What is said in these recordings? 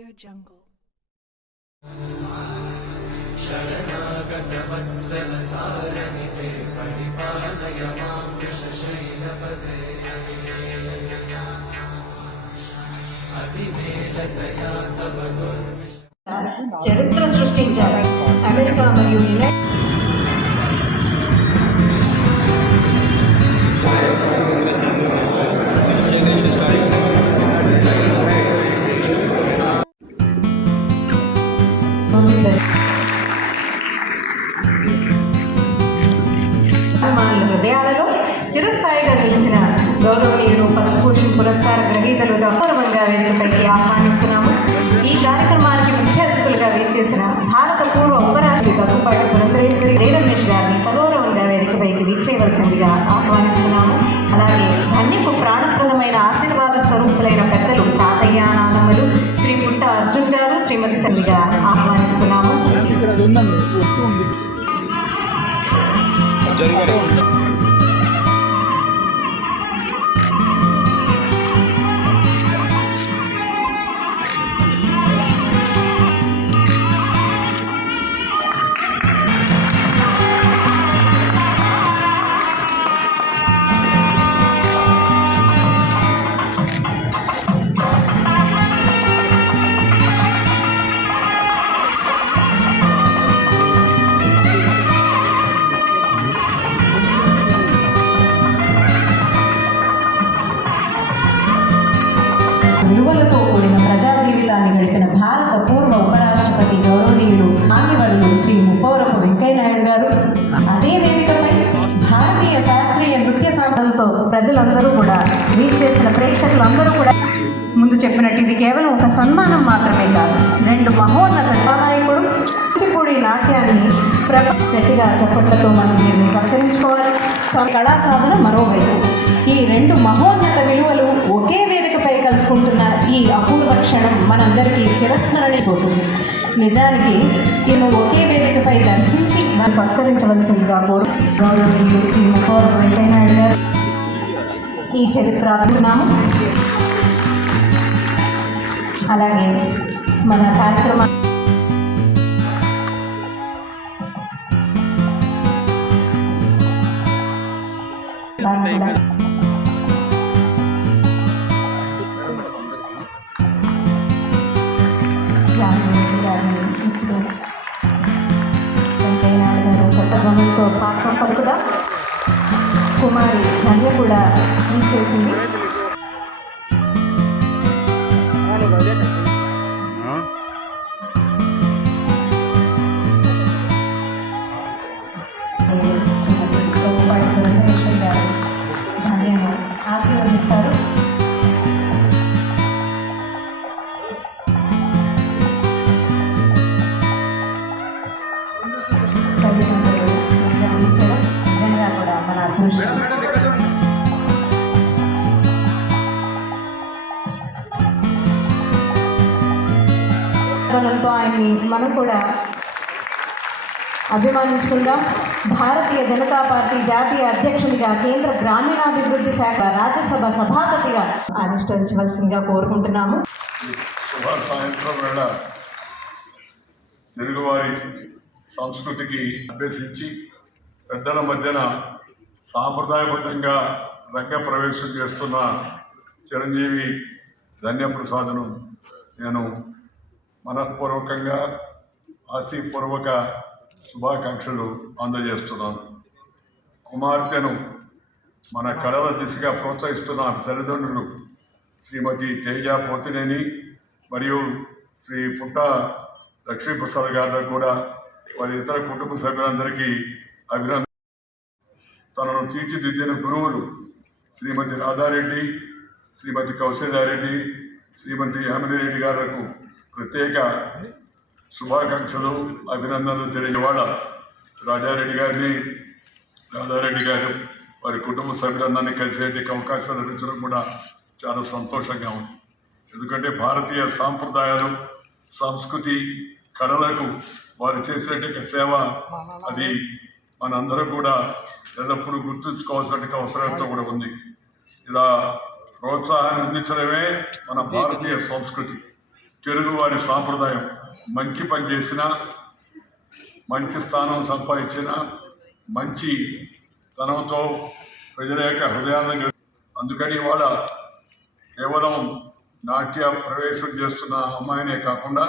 AudioJungle. शरणागत वत्सल सारनिते परिपालय मां वृषशैलपदे अतिवेलतया तव చరిత్ర సృష్టించారు. అమెరికా మరియు హృదయాలలో చిరస్థాయిగా నిలిచిన గౌరవనీయులు పద్మభూషణ్ పురస్కార గ్రహీతలు డాక్టర్ వేదికపైకి ఆహ్వానిస్తున్నాము. ఈ కార్యక్రమానికి ముఖ్య అతిథులుగా వేచేసిన భారత పూర్వ ఉపరాష్ట్రపతి దగ్గుపాటి పురంధరేశ్వరి రమేష్ గారిని సగౌరవంగా వేదికపైకి వీక్షేయవలసిందిగా ఆహ్వానిస్తున్నాము. అలాగే ధన్యకు ప్రాణప్రదమైన ఆశీర్వాద స్వరూపులైన పెద్దలు తాతయ్య నానమ్మలు శ్రీ పుట్ట అర్జున్ గారు శ్రీమతి సంధిగా ఆహ్వానిస్తున్నాము. విలువలతో కూడిన ప్రజా జీవితాన్ని గడిపిన భారత పూర్వ ఉపరాష్ట్రపతి గౌరవనీయులు మాన్యవరులు శ్రీ ముప్పవరపు వెంకయ్యనాయుడు గారు అదే వేదికపై భారతీయ శాస్త్రీయ నృత్య సాంప్రదాయంతో ప్రజలందరూ కూడా వీక్షేసిన ప్రేక్షకులందరూ కూడా ముందు చెప్పినట్టు ఇది కేవలం ఒక సన్మానం మాత్రమే కాదు, రెండు మహోన్నత నాయకుడు కూచిపూడి నాట్యాన్ని గట్టిగా చప్పట్లతో మనం దీన్ని సత్కరించుకోవాలి. కళా సాధన మరోవైపు ఈ రెండు మహోన్నత విలువలు ఒకే వేదికపై కలుసుకుంటున్న ఈ అపూర్వ క్షణం మనందరికీ చిరస్మరణిపోతుంది. నిజానికి ఈయన ఒకే వేదికపై దర్శించి సత్కరించవలసిందిగా గౌరవనీయులు శ్రీ ముప్పవరపు వెంకయ్యనాయుడు గారు ఈ చరిత్ర అనుకున్నాము. అలాగే మన కార్యక్రమం వెంకయ్యనాయుడు గారు సత్యభవంతో స్వాగతం పలుకుదా కుమారి ధన్య కూడా వీచేసింది. దగ్గుపాటి పురంధరేశ్వరి గారు ధన్యను ఆశీర్వదిస్తారు. తల్లిదండ్రులు నిజమించడం నిజంగా కూడా మన అదృష్టం. ఆయన్ని మనం కూడా అభిమానించుకుందాం. భారతీయ జనతా పార్టీ జాతీయ అధ్యక్షునిగా, కేంద్ర గ్రామీణాభివృద్ధి శాఖ రాజ్యసభ సభాపతిగా అధిష్ఠించవలసిందిగా కోరుకుంటున్నాము. సాయంత్రం వేళ తెలుగువారి సంస్కృతికి అభ్యసించి పెద్దల మధ్యన సాంప్రదాయబద్ధంగా రంగ ప్రవేశం చేస్తున్న చిరంజీవి ధన్యప్రసాద్ను నేను మనఃపూర్వకంగా ఆశీపూర్వక శుభాకాంక్షలు అందజేస్తున్నాను. కుమార్తెను మన కళల దిశగా ప్రోత్సహిస్తున్న తల్లిదండ్రులు శ్రీమతి తేజ పోతినేని మరియు శ్రీ పుట్ట లక్ష్మీప్రసాద్ గారికి కూడా వారి ఇతర కుటుంబ సభ్యులందరికీ అభినందన. తనను తీర్చిదిద్దిన గురువులు శ్రీమతి రాధారెడ్డి, శ్రీమతి కౌశల్యారెడ్డి, శ్రీమతి యామినిరెడ్డి గారికి ప్రత్యేక శుభాకాంక్షలు అభినందనలు తెలియజేవాళ్ళ రాధారెడ్డి గారు వారి కుటుంబ సభ్యులందరినీ కలిసేందుకు అవకాశం లభించడం కూడా చాలా సంతోషంగా ఉంది. ఎందుకంటే భారతీయ సాంప్రదాయాలు, సంస్కృతి, కళలకు వారు చేసేట సేవ అది మనందరం కూడా ఎల్లప్పుడూ గుర్తుంచుకోవాల్సిన అవసరంతో కూడా ఉంది. ఇలా ప్రోత్సాహాన్ని అందించడమే మన భారతీయ సంస్కృతి. తెలుగువారి సాంప్రదాయం. మంచి పని చేసిన, మంచి స్థానం సంపాదించిన, మంచి తనంతో ప్రజల యొక్క హృదయాలను అందుకని ఇవాళ కేవలం నాట్య ప్రవేశం చేస్తున్న అమ్మాయినే కాకుండా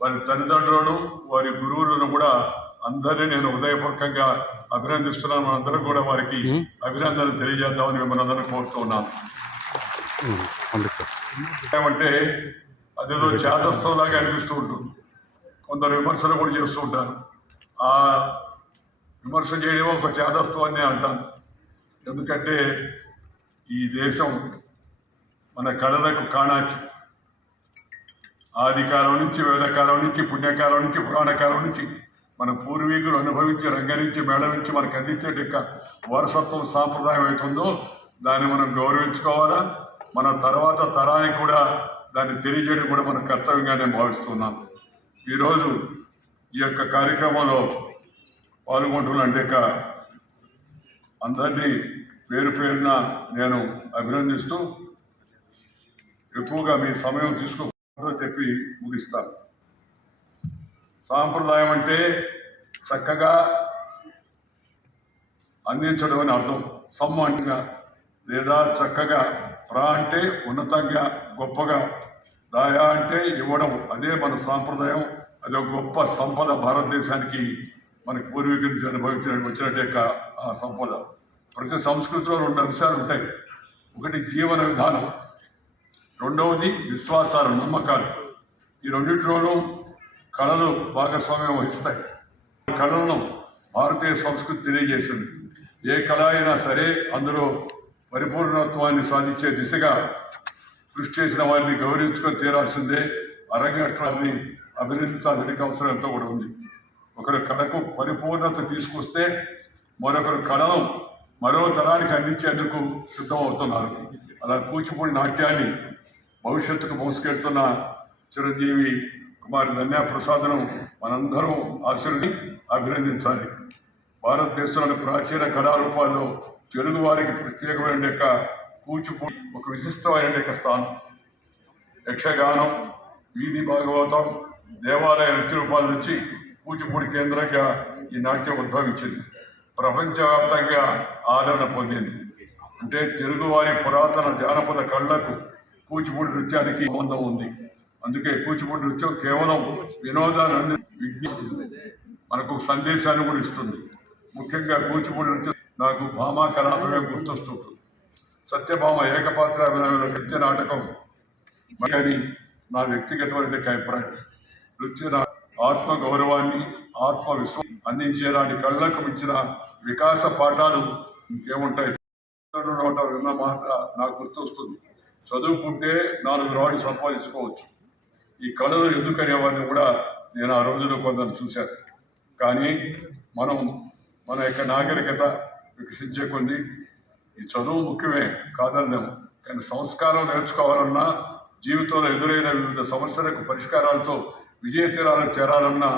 వారి తల్లిదండ్రులను, వారి గురువులను కూడా అందరినీ నేను హృదయపూర్వకంగా అభినందిస్తున్నాను. మనందరం కూడా వారికి అభినందనలు తెలియజేద్దామని మిమ్మల్ని అందరూ కోరుతూ ఉన్నాను. ఏమంటే అదేదో చేతస్థంలాగా అనిపిస్తూ ఉంటుంది. కొందరు విమర్శలు కూడా చేస్తూ ఉంటారు. ఆ విమర్శ చేయడం ఒక చేతస్థం అని అంటాను. ఎందుకంటే ఈ దేశం మన కళలకు కాణాచి. ఆదికాలం నుంచి, వేదకాలం నుంచి, పుణ్యకాలం నుంచి, పురాణకాలం నుంచి మన పూర్వీకులు అనుభవించి, రంగరించి, మేళవించి మనకు అందించే వారసత్వం సాంప్రదాయం అవుతుందో దాన్ని మనం గౌరవించుకోవాలా. మన తర్వాత తరానికి కూడా దాన్ని తెలియజేయడం కూడా మన కర్తవ్యంగా నేను భావిస్తున్నాను. ఈరోజు ఈ యొక్క కార్యక్రమంలో పాల్గొంటున్న అందరినీ పేరు పేరున నేను అభినందిస్తూ ఎక్కువగా మీ సమయం తీసుకో చెప్పి ముగిస్తాను. సాంప్రదాయం అంటే చక్కగా అందించడం అని అర్థం. సమ్మ అంటగా లేదా చక్కగా, ప్రా అంటే ఉన్నతంగా గొప్పగా, దాయా అంటే ఇవ్వడం. అదే మన సాంప్రదాయం. అది ఒక గొప్ప సంపద. భారతదేశానికి మనకి పూర్వీకుల నుంచి వచ్చినట్టే ఆ సంపద. ప్రతి సంస్కృతిలో 2 అంశాలు ఉంటాయి. ఒకటి జీవన విధానం, రెండవది విశ్వాసాలు, నమ్మకాలు. ఈ రెండింటిలోనూ కళలు భాగస్వామ్యం వహిస్తాయి. కళలను భారతీయ సంస్కృతి తెలియజేసింది. ఏ కళ అయినా సరే అందులో పరిపూర్ణత్వాన్ని సాధించే దిశగా కృషి చేసిన వారిని గౌరవించుకొని తీరాల్సిందే. అరంగేట్రాన్ని అభినందించాల్సిన అవసరం ఎంతో కూడా ఉంది. ఒకరు కళకు పరిపూర్ణత తీసుకొస్తే మరొకరు కళను మరో తరానికి అందించేందుకు సిద్ధమవుతున్నారు. అలా కూచిపూడి నాట్యాన్ని భవిష్యత్తుకు మోసుకెళ్తున్న చిరంజీవి కుమారి ధన్యా ప్రసాద్ను మనందరం అభినందించాలి. భారతదేశంలోని ప్రాచీన కళారూపాల్లో తెలుగువారికి ప్రత్యేకమైన కూచిపూడి ఒక విశిష్టమైన స్థానం. యక్షగానం, వీధి భాగవతం, దేవాలయ నృత్య రూపాల నుంచి కూచిపూడి కేంద్రంగా ఈ నాట్యం ఉద్భవించింది. ప్రపంచవ్యాప్తంగా ఆదరణ పొందింది. అంటే తెలుగువారి పురాతన జానపద కళలకు కూచిపూడి నృత్యానికి సంబంధం ఉంది. అందుకే కూచిపూడి నృత్యం కేవలం వినోదాన్ని మనకు సందేశాన్ని కూడా ఇస్తుంది. ముఖ్యంగా కూచిపూడి నృత్యం నాకు భామా కళాపమే గుర్తొస్తుంటుంది. సత్యభామ ఏకపాత్ర అభినయంలో నృత్య నాటకం మరి నా వ్యక్తిగతమైన అభిప్రాయం. నృత్య ఆత్మ గౌరవాన్ని, ఆత్మవిశ్వాసం అందించేలాంటి కళ్ళకు మించిన వికాస పాఠాలు ఇంకేముంటాయి. విన్న మాట నాకు గుర్తొస్తుంది. చదువుకుంటే 4 రాళ్ళు సంపాదించుకోవచ్చు. ఈ కళలు ఎందుకనేవాడిని కూడా నేను ఆ రోజుల్లో కొందరు చూశాను. కానీ మన యొక్క నాగరికత వికసించే కొద్ది ఈ చదువు ముఖ్యమే కాదన్నాము. కానీ సంస్కారం నేర్చుకోవాలన్నా, జీవితంలో ఎదురైన వివిధ సమస్యలకు పరిష్కారాలతో విజయ తీరాలకు చేరాలన్నా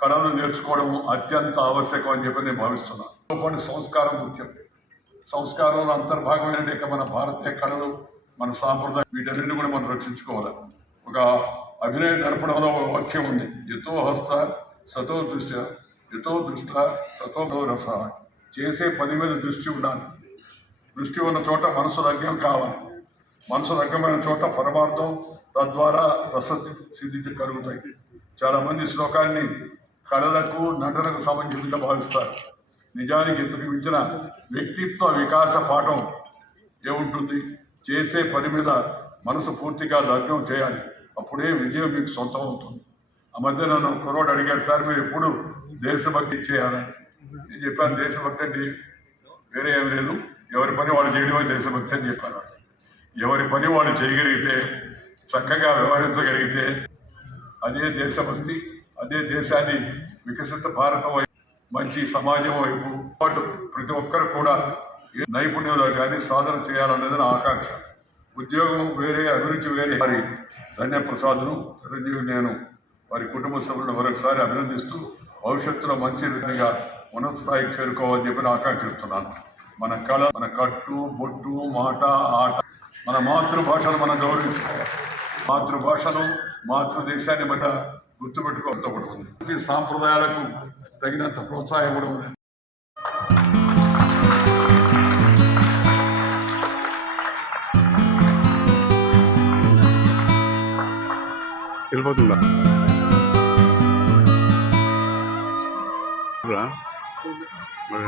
కళలు నేర్చుకోవడం అత్యంత ఆవశ్యకం అని చెప్పి నేను భావిస్తున్నాను. సంస్కారం ముఖ్యం. సంస్కారంలో అంతర్భాగమైన మన భారతీయ కళలు, మన సాంప్రదాయం, వీటన్నిటిని కూడా మనం రక్షించుకోవాలి. ఒక అభినయ దర్పణంలో ఒక వాక్యం ఉంది. యతో హస్త సతో దృష్టి, యతో దృష్ట సతో రస. చేసే పని మీద దృష్టి ఉండాలి. దృష్టి ఉన్న చోట మనసు లగ్నం కావాలి. మనసు లగ్నమైన చోట పరమార్థం, తద్వారా రససిద్ధి కలుగుతాయి. చాలామంది శ్లోకాన్ని కళలకు, నటనకు సంబంధించిగా భావిస్తారు. నిజానికి ఇంతకు మించిన వ్యక్తిత్వ వికాస పాఠం ఏముంటుంది? చేసే పని మీద మనసు పూర్తిగా లగ్నం చేయాలి. అప్పుడే విజయం మీకు సొంతం అవుతుంది. ఆ మధ్య నన్ను కుర్రోడు అడిగాడు, సార్ మీరు ఎప్పుడు దేశభక్తి చేయాలని. నేను చెప్పాను, దేశభక్తి అంటే వేరే ఏం లేదు, ఎవరి పని వాళ్ళు చేయడమే దేశభక్తి అని చెప్పాను. ఎవరి పని వాళ్ళు చేయగలిగితే, చక్కగా వ్యవహరించగలిగితే అదే దేశభక్తి. అదే దేశాన్ని వికసిత భారతం వైపు, మంచి సమాజం వైపు పాటు ప్రతి ఒక్కరు కూడా నైపుణ్యంలో కానీ సాధన చేయాలనేది నా ఆకాంక్ష. ఉద్యోగం వేరే, అభిరుచి వేరే. వారి ధన్యప్రసాద్ను, చిరంజీవి నేను వారి కుటుంబ సభ్యులను మరొకసారి అభినందిస్తూ భవిష్యత్తులో మంచి రీతిగా ఉన్నత స్థాయికి చేరుకోవాలని చెప్పి ఆకాంక్షిస్తున్నాను. మన కళ, మన కట్టు, బొట్టు, మాట, ఆట, మన మాతృభాషను మనం గౌరవించుకోవాలి. మాతృభాషను మాతృదేశాన్ని మన గుర్తుపెట్టుకోవడంతో కూడా ఉంది. ప్రతి సాంప్రదాయాలకు తగినంత ప్రోత్సాహం కూడా ఉంది. వెళ్ళిపోతుందా మరి